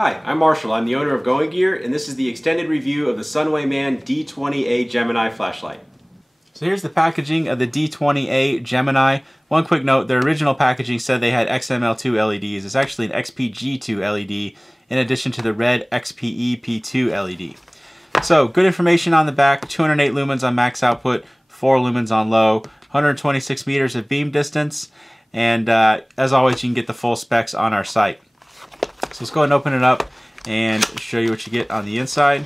Hi, I'm Marshall. I'm the owner of Going Gear, and this is the extended review of the Sunwayman D20A Gemini flashlight. So here's the packaging of the D20A Gemini. One quick note, their original packaging said they had XML2 LEDs. It's actually an XPG2 LED in addition to the red XPE-P2 LED. So good information on the back, 208 lumens on max output, 4 lumens on low, 126 meters of beam distance, and as always you can get the full specs on our site. So let's go ahead and open it up and show you what you get on the inside.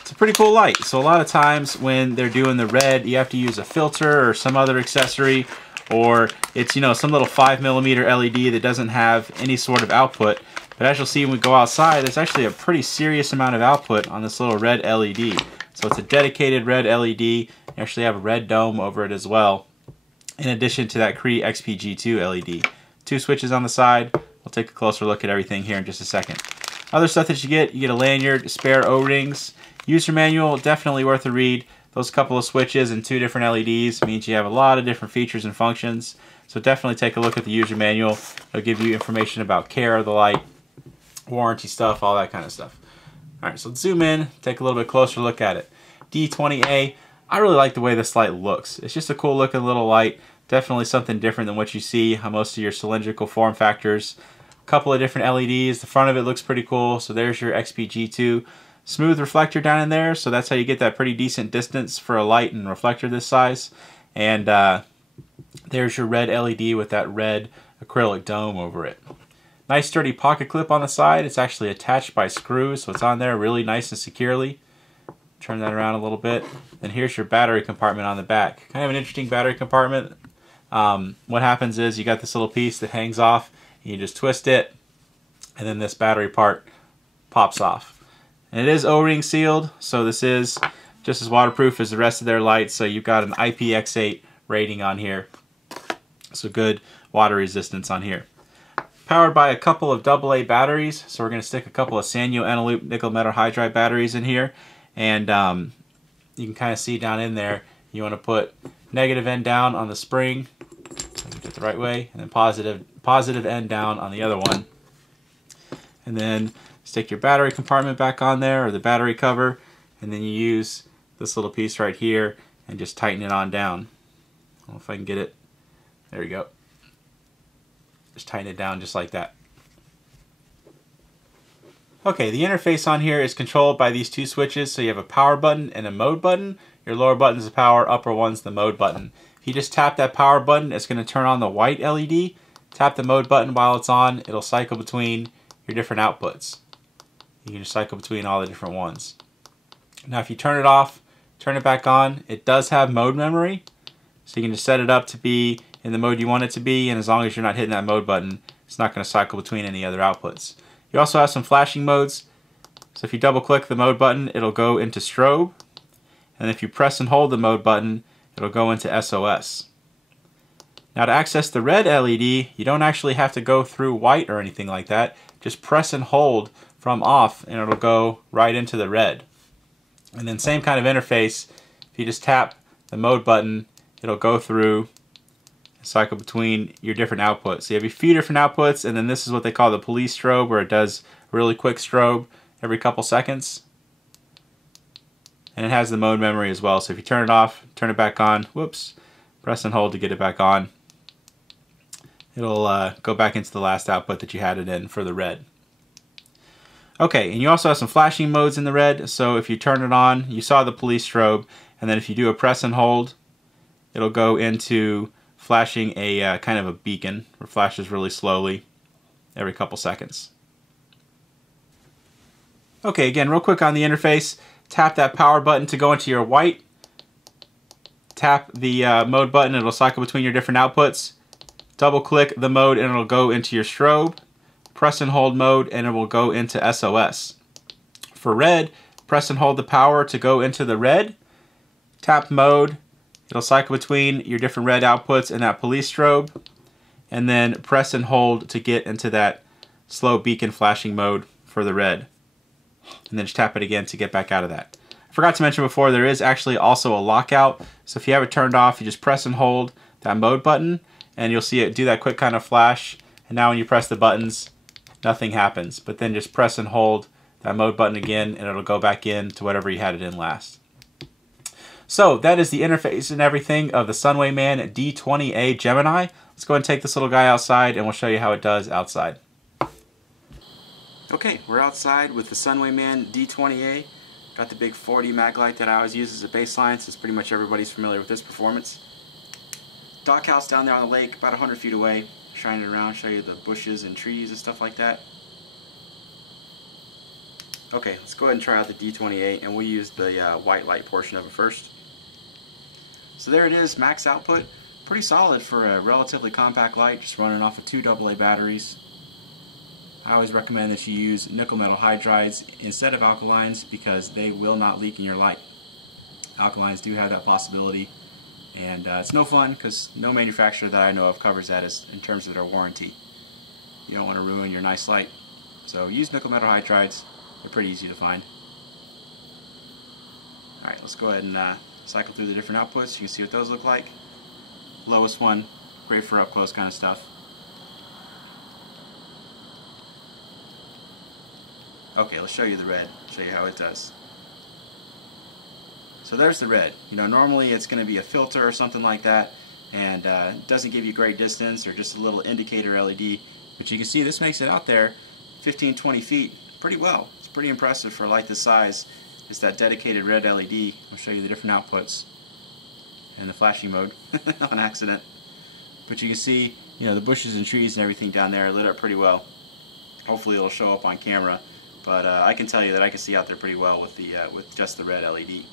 It's a pretty cool light. So a lot of times when they're doing the red, you have to use a filter or some other accessory, or it's, you know, some little 5mm LED that doesn't have any sort of output. But as you'll see when we go outside, there's actually a pretty serious amount of output on this little red LED. So it's a dedicated red LED. You actually have a red dome over it as well, in addition to that Cree XPG2 LED. 2 switches on the side. We'll take a closer look at everything here in just a second. Other stuff that you get a lanyard, spare O-rings, user manual, definitely worth a read. Those couple of switches and 2 different LEDs means you have a lot of different features and functions. So definitely take a look at the user manual. It'll give you information about care of the light, warranty stuff, all that kind of stuff. Alright, so let's zoom in, take a little bit closer look at it. D20A, I really like the way this light looks. It's just a cool looking little light. Definitely something different than what you see on most of your cylindrical form factors. Couple of different LEDs. The front of it looks pretty cool. So there's your XPG2 smooth reflector down in there. So that's how you get that pretty decent distance for a light and reflector this size. And there's your red LED with that red acrylic dome over it. Nice sturdy pocket clip on the side. It's actually attached by screws, so it's on there really nice and securely. Turn that around a little bit. And here's your battery compartment on the back. Kind of an interesting battery compartment. What happens is you got this little piece that hangs off. You just twist it, and then this battery part pops off. And it is O-ring sealed, so this is just as waterproof as the rest of their lights. So you've got an IPX8 rating on here, so good water resistance on here. Powered by a couple of AA batteries, so we're going to stick a couple of Sanyo Eneloop nickel metal hydride batteries in here, and you can kind of see down in there. You want to put negative end down on the spring, so you get it the right way, and then positive end down on the other one. And then stick your battery compartment back on there, or the battery cover, and then you use this little piece right here and just tighten it on down. I don't know if I can get it. There you go. Just tighten it down just like that. Okay, the interface on here is controlled by these 2 switches. So you have a power button and a mode button. Your lower button is the power, upper one's the mode button. If you just tap that power button, it's going to turn on the white LED. Tap the mode button while it's on. It'll cycle between your different outputs. You can just cycle between all the different ones. Now if you turn it off, turn it back on, it does have mode memory. So you can just set it up to be in the mode you want it to be, and as long as you're not hitting that mode button, it's not going to cycle between any other outputs. You also have some flashing modes. So if you double click the mode button, it'll go into strobe. And if you press and hold the mode button, it'll go into SOS. Now to access the red LED, you don't actually have to go through white or anything like that. Just press and hold from off and it'll go right into the red. And then same kind of interface, if you just tap the mode button, it'll go through and cycle between your different outputs. So you have a few different outputs, and then this is what they call the police strobe, where it does a really quick strobe every couple seconds. And it has the mode memory as well, so if you turn it off, turn it back on, whoops, press and hold to get it back on. It'll go back into the last output that you had it in for the red. Okay, and you also have some flashing modes in the red, so if you turn it on, you saw the police strobe, and then if you do a press and hold, it'll go into flashing a kind of a beacon, where it flashes really slowly every couple seconds. Okay, again, real quick on the interface, tap that power button to go into your white, tap the mode button, it'll cycle between your different outputs, double click the mode and it'll go into your strobe, press and hold mode and it will go into SOS. For red, press and hold the power to go into the red, tap mode, it'll cycle between your different red outputs and that police strobe, and then press and hold to get into that slow beacon flashing mode for the red. And then just tap it again to get back out of that. I forgot to mention before, there is actually also a lockout. So if you have it turned off, you just press and hold that mode button and you'll see it do that quick kind of flash. And now when you press the buttons, nothing happens. But then just press and hold that mode button again, and it'll go back in to whatever you had it in last. So that is the interface and everything of the Sunwayman D20A Gemini. Let's go ahead and take this little guy outside, and we'll show you how it does outside. Okay, we're outside with the Sunwayman D20A. Got the big 40 mag light that I always use as a baseline, since pretty much everybody's familiar with this performance. Dock house down there on the lake, about 100 feet away. Shine it around, show you the bushes and trees and stuff like that. Okay, let's go ahead and try out the D20A, and we'll use the white light portion of it first. So there it is, max output. Pretty solid for a relatively compact light, just running off of 2 AA batteries. I always recommend that you use nickel metal hydrides instead of alkalines, because they will not leak in your light. Alkalines do have that possibility, and it's no fun because no manufacturer that I know of covers that in terms of their warranty. You don't want to ruin your nice light. So use nickel metal hydrides. They're pretty easy to find. Alright, let's go ahead and cycle through the different outputs. You can see what those look like. Lowest one, great for up close kind of stuff. Okay, let's show you the red, show you how it does. So there's the red. You know, normally it's going to be a filter or something like that, and it doesn't give you great distance or just a little indicator LED, but you can see this makes it out there 15-20 feet pretty well. It's pretty impressive for a light this size. It's that dedicated red LED. I'll show you the different outputs and the flashing mode on accident. But you can see, you know, the bushes and trees and everything down there lit up pretty well. Hopefully it'll show up on camera, but I can tell you that I can see out there pretty well with the with just the red LED.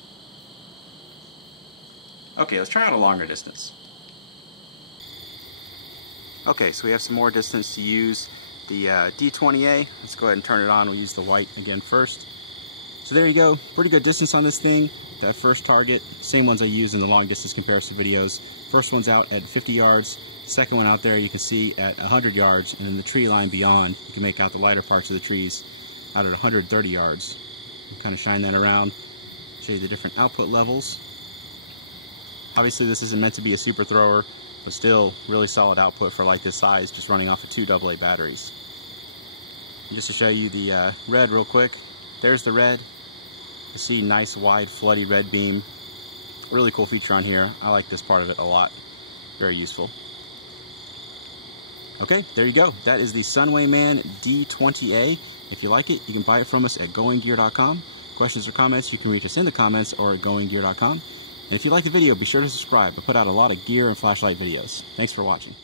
Okay, let's try out a longer distance. Okay, so we have some more distance to use. The D20A, let's go ahead and turn it on. We'll use the white again first. So there you go, pretty good distance on this thing. That first target, same ones I use in the long distance comparison videos. First one's out at 50 yards, second one out there you can see at 100 yards, and then the tree line beyond, you can make out the lighter parts of the trees out at 130 yards. Kind of shine that around, show you the different output levels. Obviously this isn't meant to be a super thrower, but still really solid output for like this size, just running off of 2 AA batteries. And just to show you the red real quick, there's the red. You see nice wide floody red beam. Really cool feature on here. I like this part of it a lot. Very useful. Okay, there you go. That is the Sunwayman D20A. If you like it, you can buy it from us at goinggear.com. Questions or comments, you can reach us in the comments or at goinggear.com. And if you like the video, be sure to subscribe. I put out a lot of gear and flashlight videos. Thanks for watching.